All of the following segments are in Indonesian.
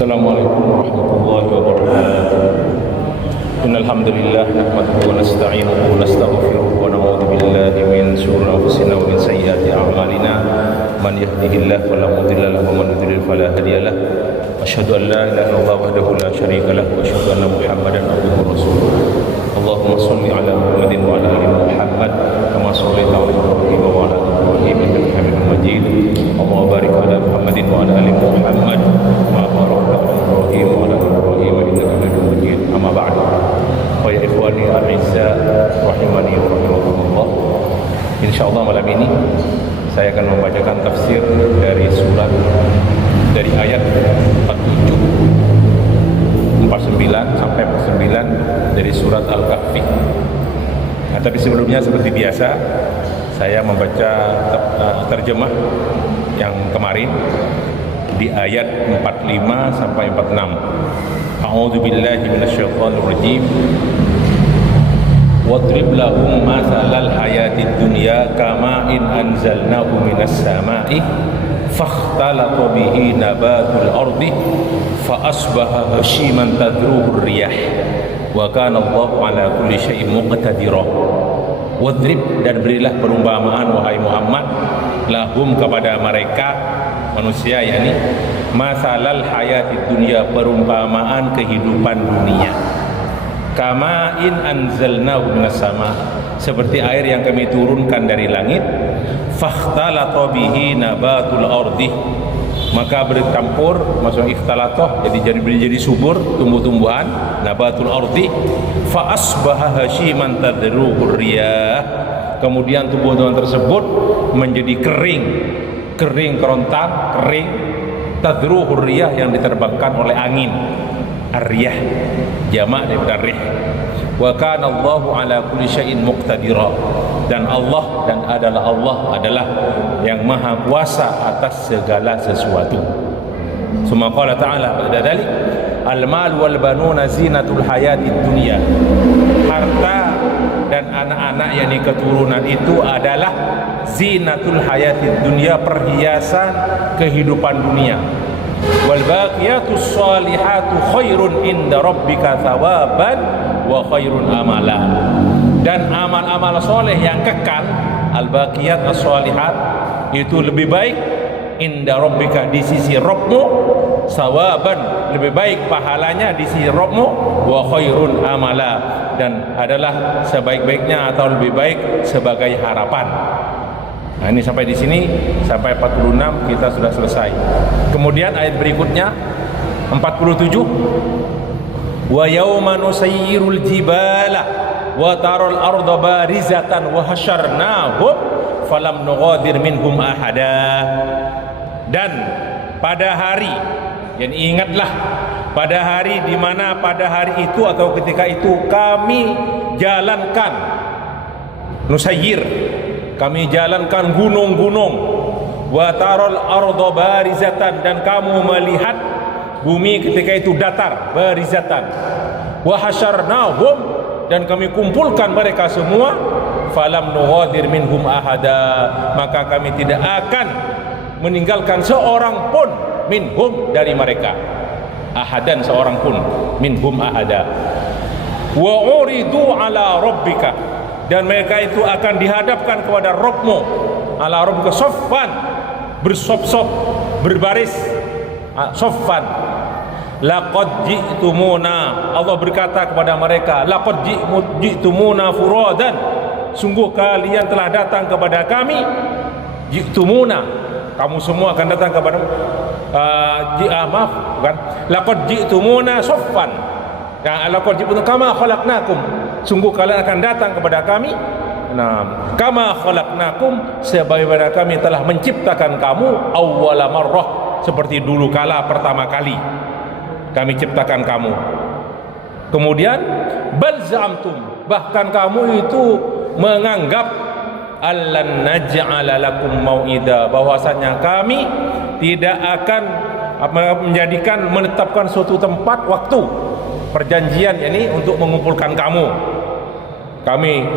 Assalamualaikum warahmatullahi wabarakatuh. Innal hamdalillah nahmaduhu wa nasta'inuhu wa nastaghfiruh wa na'udzu billahi min shururi anfusina wa min sayyiati a'malina. Man yahdihillahu fala mudilla lahu wa man yudlil fala hadiya lahu. Asyhadu an la ilaha illallah wahdahu la syarika lahu wa asyhadu anna Muhammadan abduhu wa rasuluh. Allahumma shalli ala Muhammadin wa ala ali Muhammad kama shallaita ala Ibrahim wa ala ali Ibrahim innaka Hamidum Majid. Allahumma barik ala Muhammadin wa ala ali Muhammad kama barakta ala Ibrahim wa ala ali Ibrahim innaka Hamidum Majid. Amma ba'du. Wa ya ikhwani al-'izza rahimani wa rahimakumullah. Insyaallah malam ini saya akan membacakan tafsir dari surat dari ayat 47 49 sampai 49 dari surat Al-Kahfi. Nah, tapi sebelumnya seperti biasa saya membaca terjemah yang kemarin di ayat 45 sampai 46. A'udzu billahi minasyaitonir rajim. Wadrib lahum mathalal hayatid dunya kama in anzalnahu minas sama'i fakhtalata bihi nabatul ardi fa asbaha hashiman tadruhu riyah wa kana Allahu ala kulli syai'in muqtadira. Wadrib, dan berilah perumpamaan wahai Muhammad lahum kepada mereka manusia, yakni masalal hayatid dunya, perumpamaan kehidupan dunia, kama in anzalnahu minas sama, seperti air yang kami turunkan dari langit, fakhtalata bihi nabatul ardi, maka bercampur, maksudnya ikhtalatoh, jadi subur tumbuh-tumbuhan, nabatul ardi, fa asbaha hashiman tadruhu riyah, kemudian tumbuh-tumbuhan tersebut menjadi kering kerontang, kering, tadruhu riyah, yang diterbangkan oleh angin. Ar-riyah jamak daripada rih. Wa kana Allahu ala kulli syai'in muqtadira, dan Allah adalah yang maha kuasa atas segala sesuatu. Summa qala ta'ala ba'da dzalik al-mal wal banuna zinatul hayatid dunya, harta dan anak-anak yakni keturunan itu adalah zinatul hayatid dunya, perhiasan kehidupan dunia. Wal baqiyatus shalihatu khairun inda rabbika thawaban wa khairun amala, dan amal-amal soleh yang kekal, al baqiyat as-shalihat, itu lebih baik inda rabbika, di sisi Rabbmu, sawaban, lebih baik pahalanya di sisi Rabbmu, wa khairun amala, dan adalah sebaik-baiknya atau lebih baik sebagai harapan. Nah, ini sampai di sini, sampai 46 kita sudah selesai. Kemudian ayat berikutnya 47, wa yauma nusayyirul jibala wa taral arda barizatan wa hasyarnahum falam nughadir minhum ahada, dan pada hari, yang ingatlah pada hari di mana pada hari itu atau ketika itu kami jalankan, nusayyir, kami jalankan gunung-gunung, wa taral arda barizatan, dan kamu melihat bumi ketika itu datar, barizatan, wa hasyarnahum, dan kami kumpulkan mereka semua, falam nughadir minhum ahada, maka kami tidak akan meninggalkan seorang pun, minhum, dari mereka, ahadan, seorang pun, minhum ahada. Wa uridu ala rabbika, dan mereka itu akan dihadapkan kepada Rabbmu, ala rabbika soffan, bersop-sop, berbaris, soffan. Laqad ji'tumuna, Allah berkata kepada mereka, laqad ji'tumuna furadan, sungguh kalian telah datang kepada kami, ji'tumuna, kamu semua akan datang kepada maaf, bukan, laqad ji'tumuna soffan, laqad ji'tumuna kama khalaqnakum, sungguh kalian akan datang kepada kami, nah, kama khalaqnakum, sebagaimana kami telah menciptakan kamu, awwala marrah, seperti dulu kala pertama kali kami ciptakan kamu. Kemudian bal za'amtum, bahkan kamu itu menganggap allan naj'ala lakum mau'ida, bahwasanya kami tidak akan menetapkan suatu tempat waktu perjanjian ini untuk mengumpulkan kamu.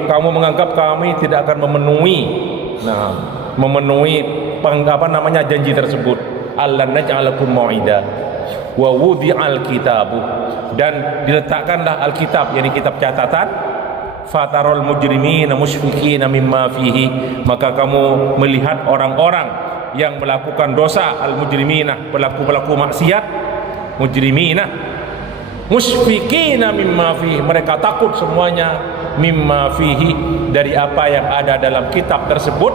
Kamu menganggap kami tidak akan memenuhi janji tersebut. Allah naj'alakum mau'ida wa wudi'al kitabu, dan diletakkanlah alkitab, yakni kitab catatan, fatarul mujrimina musyfiqina mimma fihi, maka kamu melihat orang-orang yang melakukan dosa, al mujrimina, pelaku-pelaku maksiat, mujrimina musyfiqina mimma fihi, mereka takut semuanya, mimma fihi, dari apa yang ada dalam kitab tersebut,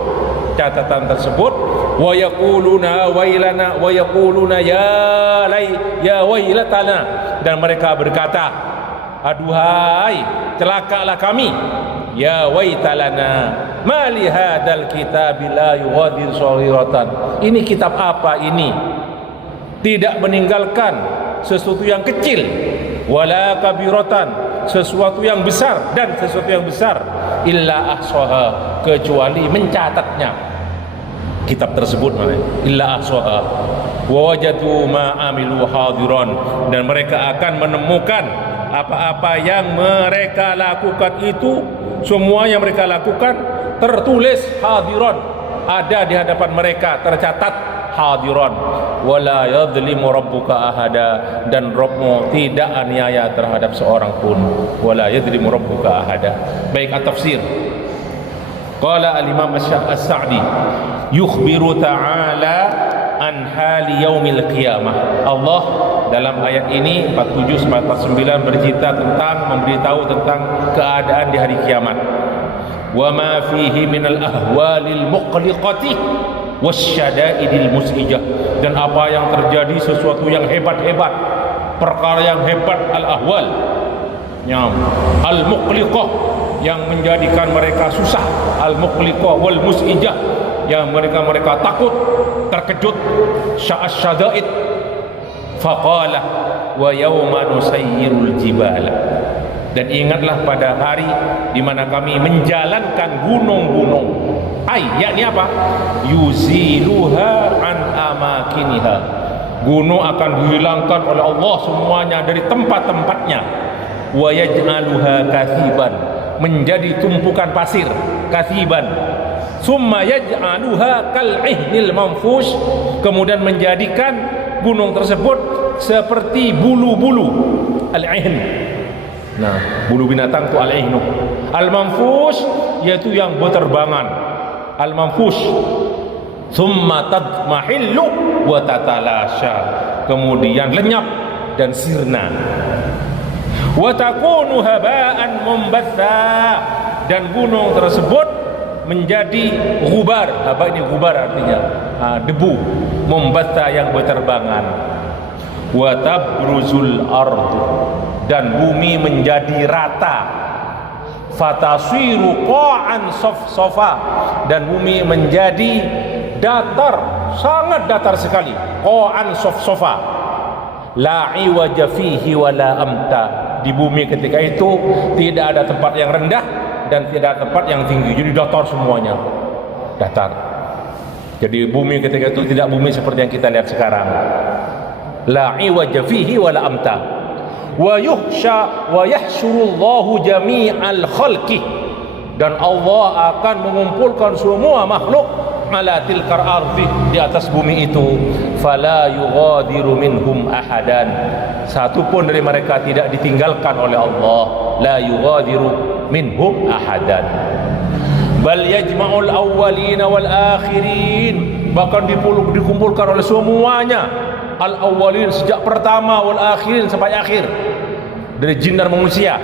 catatan tersebut. Wa yaquluna wailana wa yaquluna ya wailatana, dan mereka berkata, aduhai celakalah kami, ya waitalana ma li hadzal kitabi la yughadiru shaghiratan, ini kitab apa ini, tidak meninggalkan sesuatu yang kecil, wala kabiratan, sesuatu yang besar, dan sesuatu yang besar, illa ahsaha, kecuali mencatatnya kitab tersebut, illa ahsaha wa wajadu ma amilu hadiran, dan mereka akan menemukan apa-apa yang mereka lakukan itu, semua yang mereka lakukan tertulis hadiran, ada di hadapan mereka, tercatat hadiran. Wala yadhlimu rabbuka ahada, dan Rabbmu tidak aniaya terhadap seorang pun. Wala yadhlimu rabbuka ahada. Baik, at-tafsir. Qala al-Imam As-Sa'di yukhbiru ta'ala an hali yaumil qiyamah. Allah dalam ayat ini 47-49 bercerita tentang, memberitahu tentang keadaan di hari kiamat. Wa ma fihi minal ahwalil muqliqati wasyada'idil mus'ijah, dan apa yang terjadi, sesuatu yang hebat-hebat, perkara yang hebat, al-ahwal yang al-muqliqah, yang menjadikan mereka susah, al-muqliqah wal mus'ijah, yang mereka takut, terkejut, sya'asyada'id. Faqala wa yawma nusayyirul jibala, dan ingatlah pada hari di mana kami menjalankan gunung-gunung. Yakni apa? Yuziluha an amakiniha, gunung akan dihilangkan oleh Allah semuanya dari tempat-tempatnya. Wa yaj'aluha kathiban, menjadi tumpukan pasir, kathiban. Summa yaj'aluha kal'ihnil manfush, kemudian menjadikan gunung tersebut seperti bulu-bulu, al-ihn. Nah, bulu binatang itu al-ihnu. Al-manfush yaitu yang berterbangan, al-manfush. Thumma tadmahillu wa tatalasha, kemudian lenyap dan sirna. Wa takunu haba'an mumbatha, dan gunung tersebut menjadi gubar. Haba ini gubar artinya debu, mumbatha yang berterbangan. Wa tabruzul ardu, dan bumi menjadi rata. Fatasiru qa'an safsafa, dan bumi menjadi datar, sangat datar sekali. Qa'an safsafa, la iwaja fihi wala amta, di bumi ketika itu tidak ada tempat yang rendah dan tidak ada tempat yang tinggi, jadi datar semuanya, datar. Jadi bumi ketika itu tidak bumi seperti yang kita lihat sekarang. La iwaja fihi wala amta. Wa yuhsha wa yahsyurullahu jami'al khalqi, dan Allah akan mengumpulkan semua makhluk ala tilkar ardi, di atas bumi itu. Fala yughadiru minhum ahadan, satu pun dari mereka tidak ditinggalkan oleh Allah. La yughadiru minhum ahadan. Bal yajma'ul awwalina wal akhirin, bahkan dikumpulkan oleh semuanya, al-awwalin sejak pertama, wal akhirin sampai akhir, dari jin dan manusia.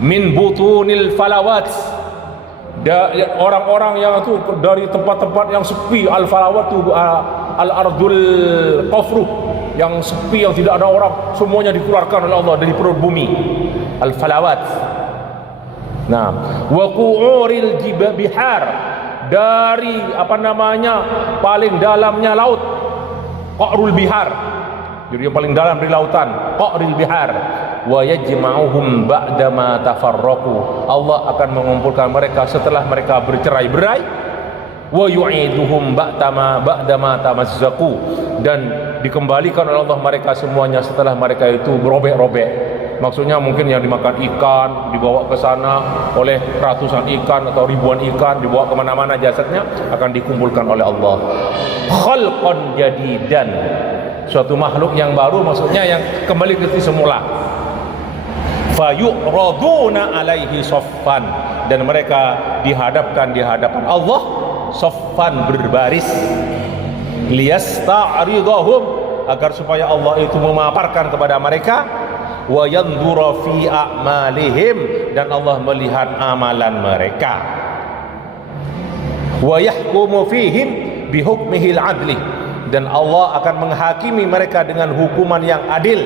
Min butunil falawat, orang-orang yang itu dari tempat-tempat yang sepi, al-falawat itu al-ardul qafruh, yang sepi, yang tidak ada orang, semuanya dikeluarkan oleh Allah dari perut bumi, al-falawat. Nah, wa qu'uril bihar, dari paling dalamnya laut, qa'rul bihar, jadi yang paling dalam dari lautan, qa'rul bihar. Wa yajma'uhum ba'dama tafarraqu, Allah akan mengumpulkan mereka setelah mereka bercerai-berai. Wa yu'iduhum ba'dama tamazzaqu, dan dikembalikan oleh Allah mereka semuanya setelah mereka itu berobek-robek. Maksudnya mungkin yang dimakan ikan dibawa ke sana oleh ratusan ikan atau ribuan ikan, dibawa kemana-mana jasadnya akan dikumpulkan oleh Allah. Khalqan jadidan, suatu makhluk yang baru, maksudnya yang kembali ke semula. Fayu'raduna alaihi saffan, dan mereka dihadapkan di hadapan Allah saffan, berbaris. Liyasta'ridahum, agar supaya Allah itu memaparkan kepada mereka. Wa yanzura fi a'malihim, dan Allah melihat amalan mereka. Wa yahkumu fihim bihukmihil adli, dan Allah akan menghakimi mereka dengan hukuman yang adil.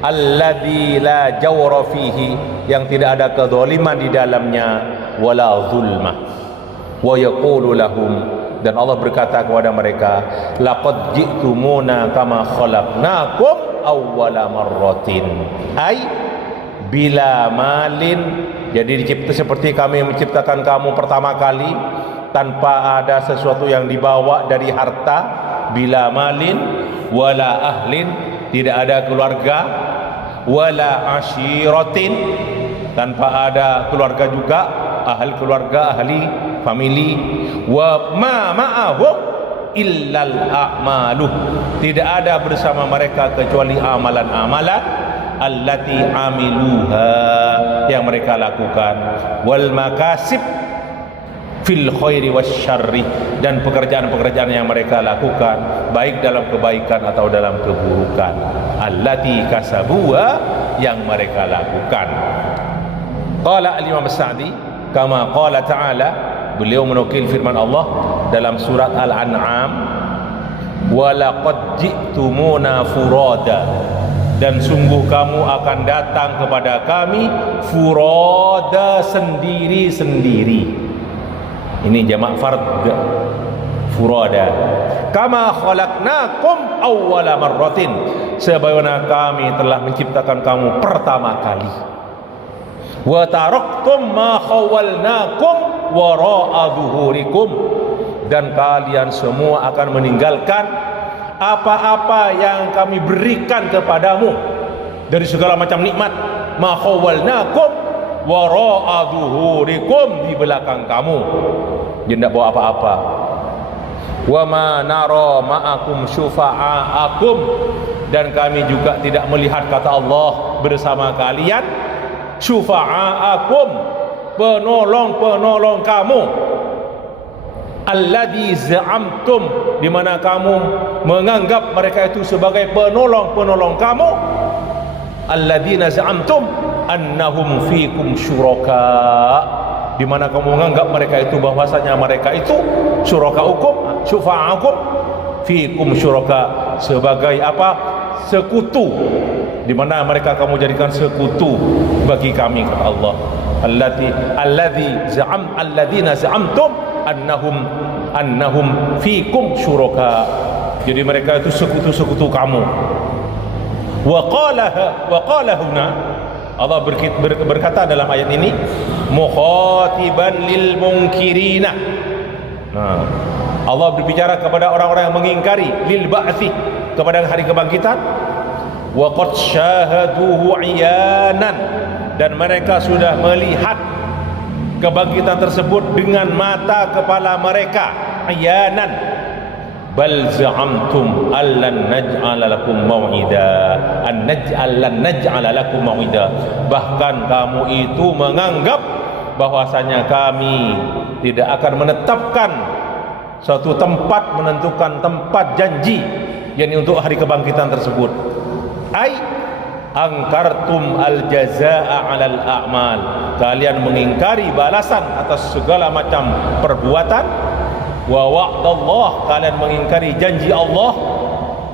Alladzi la jawra fihi, yang tidak ada kezaliman di dalamnya, wala zulmah. Wa yaqulu lahum, dan Allah berkata kepada mereka, laqad ji'tumuna kama khalaqnakum awwala marratin, ai bila malin, jadi dicipta seperti kami menciptakan kamu pertama kali, tanpa ada sesuatu yang dibawa dari harta. Bila malin wala ahlin, tidak ada keluarga. Wala ashiratin, tanpa ada keluarga juga, ahli keluarga, ahli family. Wa ma ma'ahum illal a'malu, tidak ada bersama mereka kecuali amalan-amalan allati amiluha, yang mereka lakukan. Wal makasib fil khairi wasyarri, dan pekerjaan-pekerjaan yang mereka lakukan baik dalam kebaikan atau dalam keburukan. Allati kasabuha, yang mereka lakukan. Qala al-Imam As-Sa'di kama qala ta'ala, beliau menukil firman Allah dalam surat Al-An'am, wa laqad ji'tumuna furada, dan sungguh kamu akan datang kepada kami furada, sendiri-sendiri. Ini jamak fard, furada. Kama khalaqnakum awwala marratin, sebagaimana kami telah menciptakan kamu pertama kali. Wa taraktum ma khawalnakum wara'a zuhurikum, dan kalian semua akan meninggalkan apa-apa yang kami berikan kepadamu dari segala macam nikmat. Ma khawalnakum wara'a zuhurikum, di belakang kamu. Dia tidak bawa apa-apa. Wa ma nara ma'akum syufa'akum, dan kami juga tidak melihat, kata Allah, bersama kalian syufa'akum, penolong-penolong kamu. Alladzi za'amtum, di mana kamu menganggap mereka itu sebagai penolong-penolong kamu. Alladzina za'amtum annahum fikum syuraka, di mana kamu menganggap mereka itu bahwasanya mereka itu syurakaukum, syufa'akum, fikum syuraka, sebagai apa? Sekutu, di mana mereka kamu jadikan sekutu bagi kami, kata Allah. Alladzina za'amtum annahum fikum syuraka, jadi mereka itu sekutu-sekutu kamu. Wa qala huna, Allah berkata dalam ayat ini, mukhatiban lil munkirina. Nah, Allah berbicara kepada orang-orang yang mengingkari, lil ba'thi, kepada hari kebangkitan. Wa qad syahaduhu iyanan, dan mereka sudah melihat kebangkitan tersebut dengan mata kepala mereka, iyanan. Bal za'amtum allan naj'ala lakum mau'ida, allan naj'ala lakum mau'ida, bahkan kamu itu menganggap bahwasanya kami tidak akan menetapkan suatu tempat, menentukan tempat janji, yakni untuk hari kebangkitan tersebut. Ai angkartum al-jazaa'a 'alal a'mal, kalian mengingkari balasan atas segala macam perbuatan. Wa wa'dallah, kalian mengingkari janji Allah.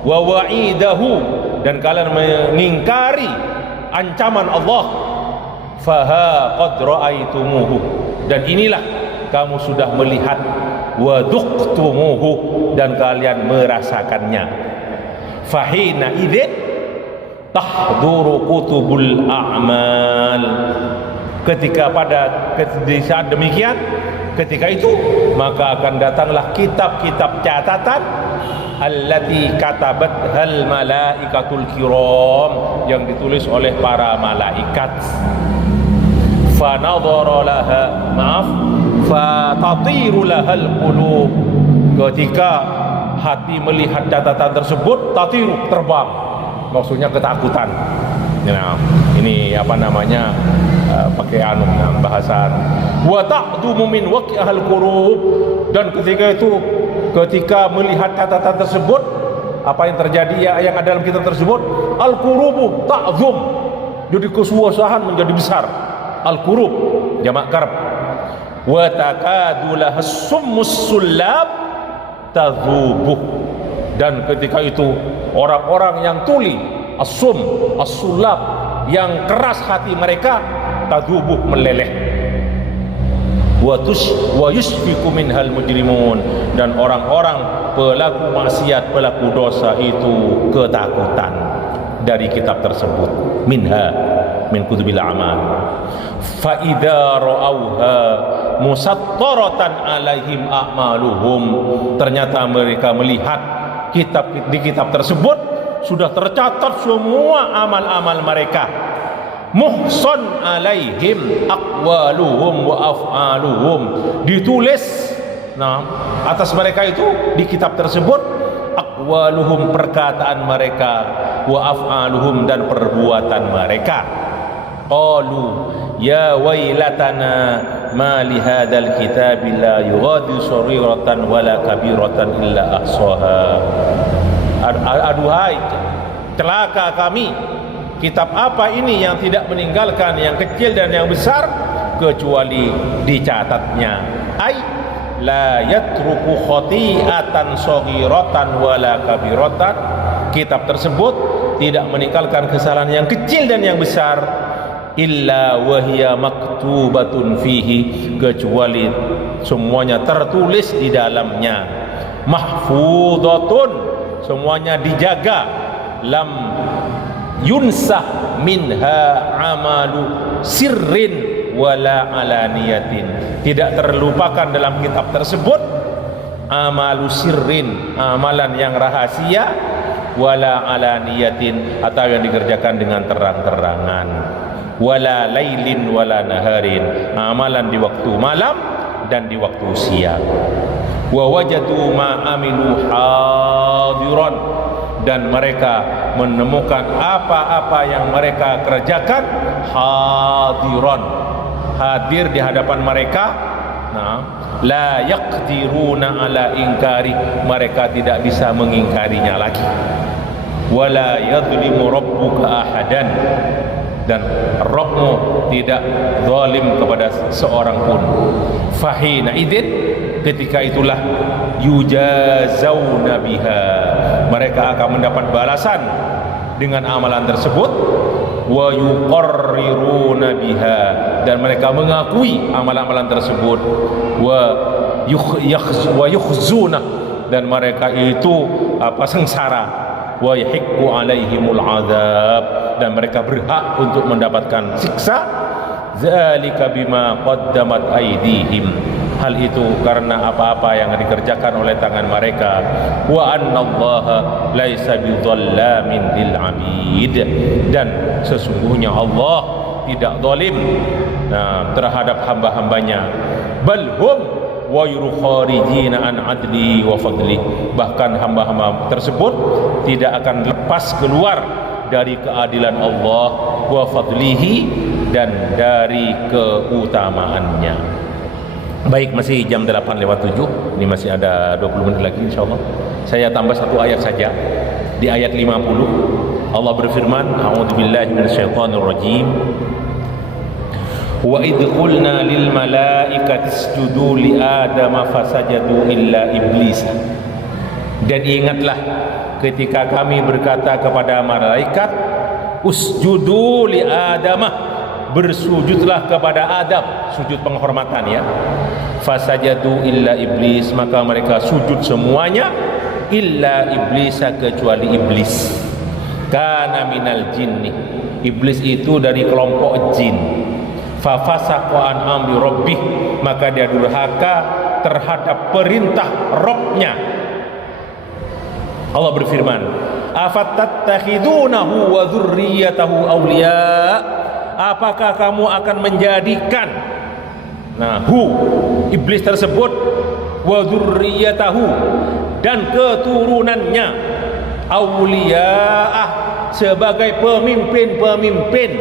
Wa wa'idahu, dan kalian mengingkari ancaman Allah. Faha qad ra'aitumuhu, dan inilah kamu sudah melihat. Wa duqtumuhu, dan kalian merasakannya. Fahina idzin tahduru kutubul a'mal, ketika di saat demikian, ketika itu maka akan datanglah kitab-kitab catatan allati katabat hal malaikatul kiram, yang ditulis oleh para malaikat. Fanadhara laha, maaf, fatatiru lahal qulub, ketika hati melihat catatan tersebut, tatiru, terbang, maksudnya ketakutan. Nah, ini apa namanya, pakai bahasan wa ta'dumu min waqi'ahal qurub, dan ketika melihat catatan tersebut, apa yang terjadi yang ada dalam kitab tersebut, al qurubu ta'zum, jadi kesusahan menjadi besar. Al qurub jamak karb. Wa takadu lahas summus sullab tadhubu, dan ketika itu orang-orang yang tuli, as-sum, as-sullab, yang keras hati mereka, tadhubu, meleleh. Wa yusfiku minhal mujrimun, dan orang-orang pelaku maksiat, pelaku dosa itu ketakutan dari kitab tersebut. Minha, min kutubil a'mal. Fa idza ra'auha musattaratan alaihim a'maluhum, ternyata mereka melihat di kitab tersebut sudah tercatat semua amal-amal mereka. Muhsan alaihim aqwaluhum wa af'aluhum, ditulis atas mereka itu di kitab tersebut, aqwaluhum, perkataan mereka, wa af'aluhum, dan perbuatan mereka. Qalu ya wailatana ma li hadzal kitabi la yughadiru saghiratan wala kabiratan illa ahsaha. Aduhai celaka kami, kitab apa ini yang tidak meninggalkan yang kecil dan yang besar kecuali dicatatnya. Ai la yatruku khati'atan saghiratan wala kabiratan, kitab tersebut tidak meninggalkan kesalahan yang kecil dan yang besar, illa wahya maktubatun fihi, kecuali semuanya tertulis di dalamnya. Mahfudhatun, semuanya dijaga. Lam yunsah minha amalu sirrin wala alaniyatin, tidak terlupakan dalam kitab tersebut amalu sirrin, amalan yang rahasia, wala alaniyatin, atau yang dikerjakan dengan terang-terangan, wala lailin wala naharin, amalan di waktu malam dan di waktu siang. Wa wajadu ma amilu hadiran, dan mereka menemukan apa-apa yang mereka kerjakan hadiran, hadir di hadapan mereka. La yaqdiruna ala ingkari, mereka tidak bisa mengingkarinya lagi. Wala yadlimu rabbuka ahadan, dan Rabbmu tidak zalim kepada seorang pun. Fahina idzin, ketika itulah yujazawna biha, mereka akan mendapat balasan dengan amalan tersebut. Wa yuqarriruna biha, dan mereka mengakui amalan-amalan tersebut. Wa yukhzuna, dan mereka itu sengsara. Wa yahiqqu alaihimul azab, dan mereka berhak untuk mendapatkan siksa. Zalika bima qaddamat aydihim, hal itu karena apa-apa yang dikerjakan oleh tangan mereka. Wa annallaha laisa bidzallamin lil abid, dan sesungguhnya Allah tidak zalim terhadap hamba-hambanya. Bal hum wa yurkharijina an adli wa fadli, bahkan hamba-hamba tersebut tidak akan lepas keluar dari keadilan Allah, wa fadlihi, dan dari keutamaannya. Baik, masih jam 8:07, ini masih ada 20 menit lagi insyaallah. Saya tambah satu ayat saja. Di ayat 50 Allah berfirman, a'udzubillahi minasyaitonir rajim. Wa idh qulna lil malaikati isjudu li adama fasajadu illa iblis. Dan ingatlah ketika kami berkata kepada malaikat, usjudu li adamah, bersujudlah kepada Adam, sujud penghormatan ya. Fasajadu illa iblis, maka mereka sujud semuanya, illa iblisa, kecuali iblis. Kana minal jinni, iblis itu dari kelompok jin. Fafasaqa an amri rabbih, maka dia durhaka terhadap perintah Rabbnya. Allah berfirman, afattattakhidunahu wa dzurriyyatahu awliya, apakah kamu akan menjadikan iblis tersebut, wa dzurriyyatahu, dan keturunannya, awliya'ah, sebagai pemimpin-pemimpin,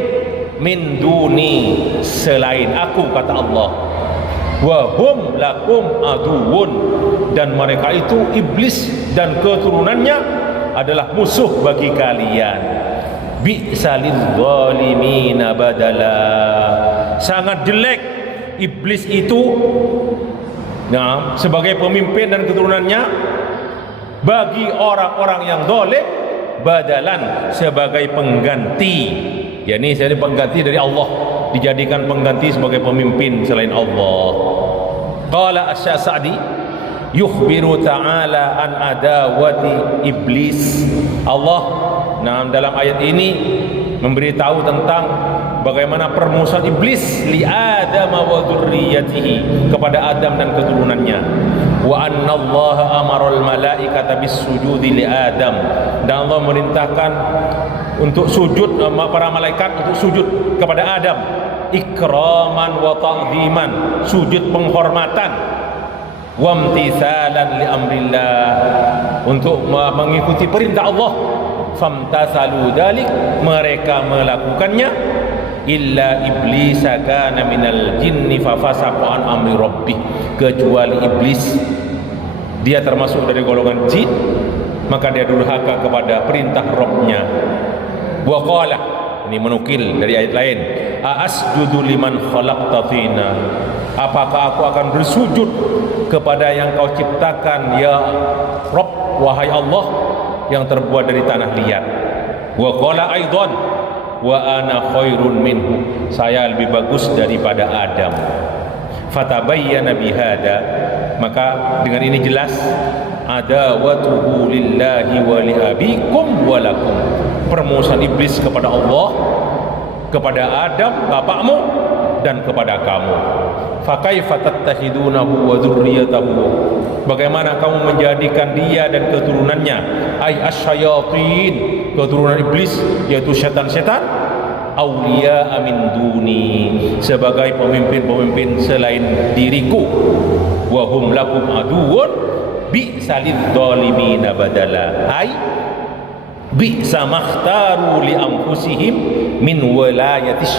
min duni, selain aku, kata Allah, wa hum lakum aduun, dan mereka itu, iblis dan keturunannya, adalah musuh bagi kalian. Bi'salil zalimina badala, sangat jelek iblis itu sebagai pemimpin dan keturunannya bagi orang-orang yang zalim, badalan, sebagai pengganti. yakni saya pengganti dari Allah, dijadikan pengganti sebagai pemimpin selain Allah. Qala Asy-Sa'di yukhbiru ta'ala an adawati iblis. Allah dalam ayat ini memberitahu tentang bagaimana permusuhan iblis li Adam wa dzurriyyatihi, kepada Adam dan keturunannya. Wa anna Allah amara al malaikata bis sujudi li Adam, dan Allah merintahkan untuk sujud, para malaikat untuk sujud kepada Adam, ikraman wa ta'ziman, sujud penghormatan, wa imtithalan li amrillah, untuk mengikuti perintah Allah. Famtathalu dzalik, mereka melakukannya. Illa iblis kana minal jinni fa fasaqa an amri rabbih, kecuali iblis, dia termasuk dari golongan jin, maka dia durhaka kepada perintah Rabbnya. Wa qala, ini menukil dari ayat lain, asjudu liman khalaqta tina, apakah aku akan bersujud kepada yang kau ciptakan ya Rabb, wahai Allah, yang terbuat dari tanah liat. Wa qala aidan, wa ana khairun minhu, saya lebih bagus daripada Adam. Fatabayyana bihada, maka dengan ini jelas adawatuhu lillahi wa li abikum wa lakum, permusuhan iblis kepada Allah, kepada Adam bapakmu, dan kepada kamu. Fakaifa tattakhidunahu wa dzurriyyatahu, bagaimana kamu menjadikan dia dan keturunannya, ay asyayatin, keturunan iblis yaitu setan-setan, awliya min duni, sebagai pemimpin-pemimpin selain diriku. Wa hum lakum aduun bi'salidz zalimina badala, ay bi'sa makhtaru li anfusihim min walayatis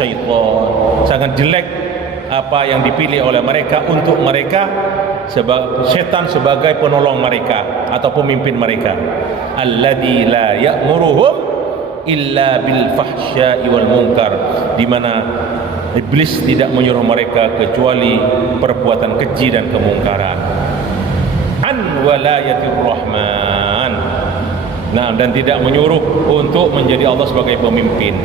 syaitan, sangat jelek apa yang dipilih oleh mereka untuk mereka, setan sebagai penolong mereka atau pemimpin mereka. Alladzi la ya'muruhum illa bil fahsya'i wal munkar, di mana iblis tidak menyuruh mereka kecuali perbuatan keji dan kemungkaran. An walayatir rahman, dan tidak menyuruh untuk menjadi Allah sebagai pemimpin.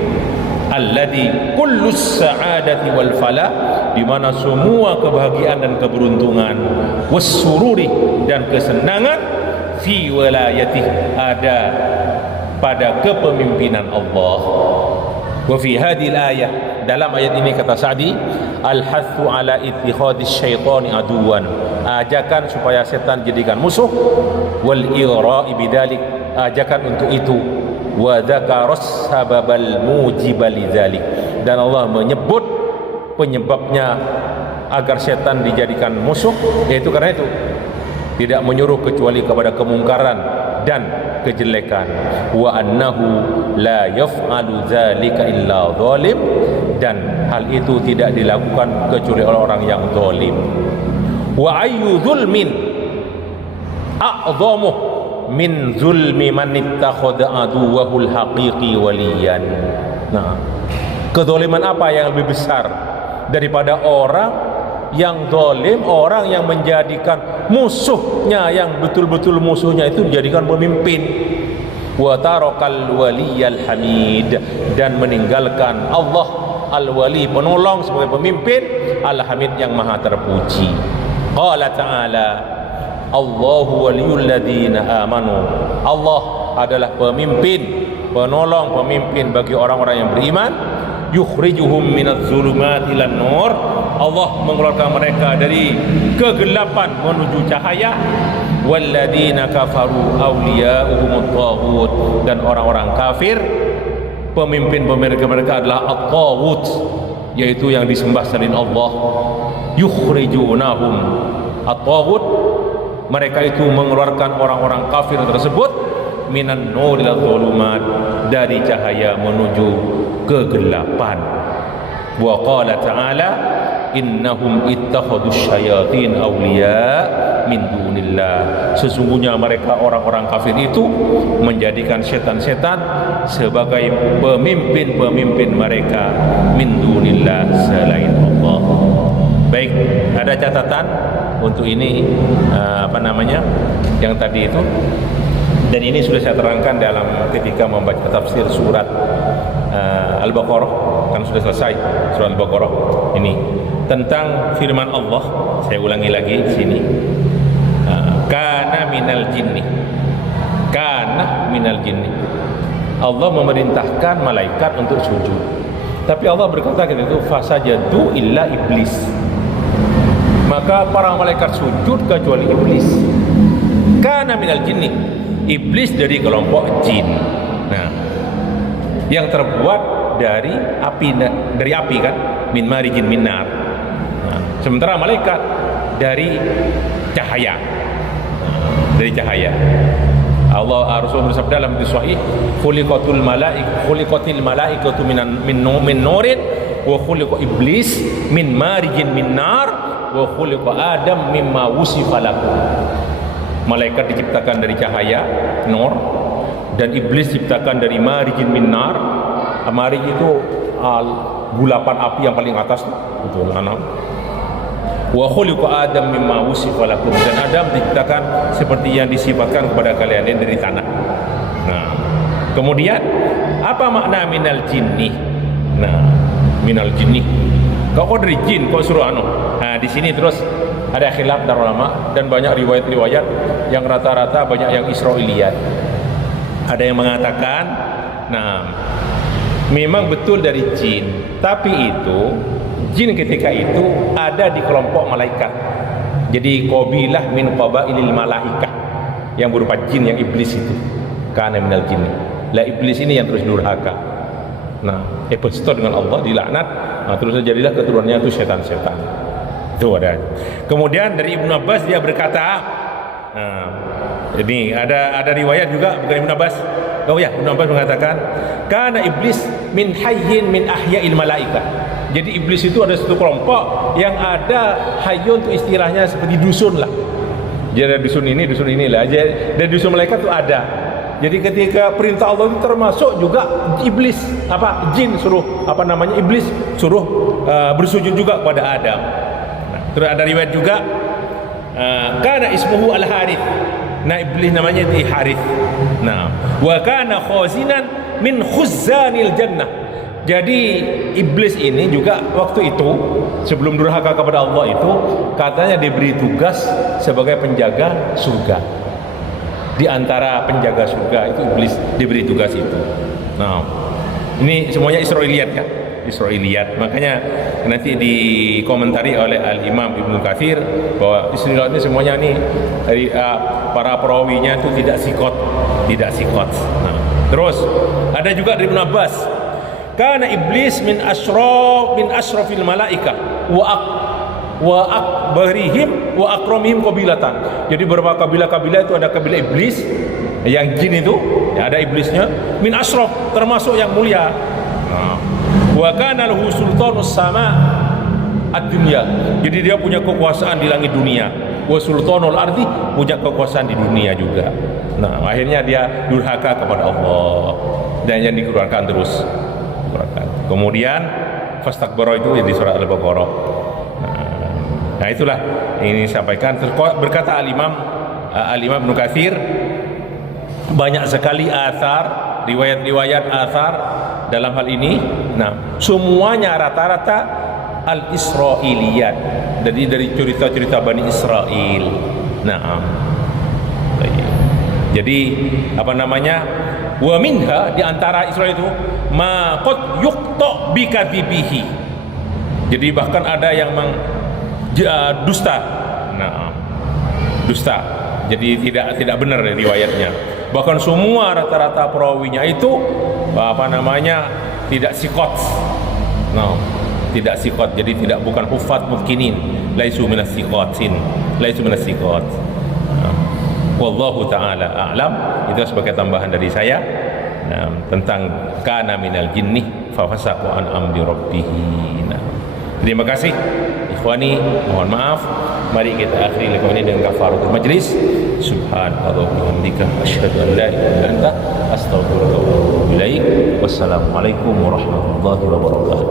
Alladzi kullus sa'adati wal falah, di mana semua kebahagiaan dan keberuntungan, wassururi, dan kesenangan, fi walayatih, ada pada kepemimpinan Allah. Wa fi hadhil ayah, dalam ayat ini kata Sa'di, al-hathu ala ittikhadis syaitani aduwan, ajakan supaya setan jadikan musuh, wal ighra'i bidzalik, ajakan untuk itu, wa dzakaras sababal mujibal lidzalik, dan Allah menyebut penyebabnya agar setan dijadikan musuh, yaitu karena itu tidak menyuruh kecuali kepada kemungkaran dan kejelekan. Wa annahu la yaf'alu dzalika illa zalim, dan hal itu tidak dilakukan kecuali oleh orang yang zalim. Wa ayyu dzulmin a'dhamu min zulmi man ittakhadha aduwahul haqiqi waliyan. Kezaliman apa yang lebih besar daripada orang yang zalim, orang yang menjadikan musuhnya, yang betul-betul musuhnya itu dijadikan pemimpin. Wa tarakal waliyal hamid, dan meninggalkan Allah al-wali, penolong sebagai pemimpin, al-hamid, yang maha terpuji. Qala ta'ala, Allahu waliyul ladzina amanu, Allah adalah pemimpin, penolong, pemimpin bagi orang-orang yang beriman. Yukhrijuhum minadz zulumati ilan nur, Allah mengeluarkan mereka dari kegelapan menuju cahaya. walladzina kafaru awliya'uhumut taghut, dan orang-orang kafir pemimpin mereka adalah at-taghut, yaitu yang disembah selain Allah. Yukhrijunahum, at-taghut mereka itu mengeluarkan orang-orang kafir tersebut minan nuril dhulumat, dari cahaya menuju kegelapan. Wa qala ta'ala innahum ittakhadus syayatin awliya min dunillah, sesungguhnya mereka orang-orang kafir itu menjadikan setan-setan sebagai pemimpin-pemimpin mereka min dunillah, selain Allah. Baik, ada catatan untuk ini yang tadi itu, dan ini sudah saya terangkan dalam ketika membaca tafsir surat Al-Baqarah, kan sudah selesai surat Al-Baqarah ini tentang firman Allah. Saya ulangi lagi di sini, kana minal jinni, kana minal jinni, Allah memerintahkan malaikat untuk sujud, tapi Allah berkata gitu, fasajadu illa iblis, maka para malaikat sujud kecuali iblis. Kana minal jinni, iblis dari kelompok jin. Nah, yang terbuat dari api kan, min marijin min nar. Nah, sementara malaikat dari cahaya. Dari cahaya. Allah Rasul bersabda dalam hadis sahih, khuliqatil malaikatu min nurin wa khuliqa iblis min marijin min nar wa khuliqa adam mimma wusifa lakum. Malaikat diciptakan dari cahaya nur, dan iblis diciptakan dari marijin min nar. Marij itu gulapan api yang paling atas, betul anak. Wa khuliqa adam mimma wusifa lakum, dan Adam diciptakan seperti yang disifatkan kepada kalian dari tanah. Nah, kemudian apa makna minal jinni? Nah, minal jinni, kok dari jin kok suruh Nah, di sini terus ada khilaf dari ulama, dan banyak riwayat-riwayat yang rata-rata banyak yang Israiliyat. Ada yang mengatakan, nah, memang betul dari jin, tapi itu jin ketika itu ada di kelompok malaikat. Jadi qabilah min qabailil malaikah, yang berupa jin, yang iblis itu. Kana minal jin. Lah iblis ini yang terus durhaka. Nah, berseteru dengan Allah, dilaknat. Nah, terus jadilah keturunannya itu setan-setan. Itu ada. Kemudian dari Ibnu Abbas dia berkata, nah, ini ada riwayat juga bukan Ibnu Abbas. Oh ya, Ibnu Abbas mengatakan, karena iblis min hayyin min ahya'il malaika. Jadi iblis itu ada satu kelompok yang ada hayyun, itu istilahnya seperti dusun lah. Jadi ada dusun ini lah. Jadi dari dusun malaikat itu ada. Jadi ketika perintah Allah itu termasuk juga iblis, jin suruh iblis suruh bersujud juga kepada Adam. Nah, terus ada riwayat juga kana ismuhu al-Harith. Nah, iblis namanya itu Harith. Nah, wa kana khazinan min khuzzanil jannah. Jadi iblis ini juga waktu itu sebelum durhaka kepada Allah itu katanya diberi tugas sebagai penjaga surga. Di antara penjaga surga itu iblis diberi tugas itu. Nah, ini semuanya Israiliyat kan? Israiliyat. Makanya nanti dikomentari oleh Al-Imam Ibnu Katsir bahwa Israiliyat ini semuanya nih dari para perawinya itu tidak sikot. Nah, terus ada juga dari Ibnu Abbas, karena iblis min asyrafil malaika wa akbarihim wa akramihim qabilatan. Jadi beberapa kabilah-kabilah itu ada kabilah iblis yang jin itu, ya ada iblisnya min asyraf, termasuk yang mulia. Wa kana lahu sultanus sama ad-dunya. Jadi dia punya kekuasaan di langit dunia. Wa sultanul ardi, punya kekuasaan di dunia juga. Nah, akhirnya dia durhaka kepada Allah dan yang dikeluarkan terus. Kemudian fastakbara itu di surat Al-Baqarah. Nah, itulah ini disampaikan. Berkata Al-Imam Ibnu Katsir, banyak sekali athar, riwayat-riwayat athar dalam hal ini. Nah, semuanya rata-rata al-Israiliyat, dari cerita-cerita Bani Israel. Nah, jadi wa minha, di antara Israel itu ma qad yuqta bikadzibihi. Jadi bahkan ada yang dusta. Nah, dusta. Jadi tidak benar riwayatnya. Bahkan semua rata-rata perawinya itu tidak sikot. No, tidak sikot. Jadi bukan hufat mutkinin. Laisu minas sikotin. Laisu minas sikot. Wallahu ta'ala a'lam. Itu sebagai tambahan dari saya tentang kana minal jinni fa fasaqa an amri rabbih. Terima kasih ikhwani, mohon maaf. Mari kita akhiri lagu ini dengan kafaratul majlis. Subhanallah wa bihamdika asyhadu an la ilaha illa anta astaghfiruka wa atubu ilaik. Wassalamualaikum warahmatullahi wabarakatuh.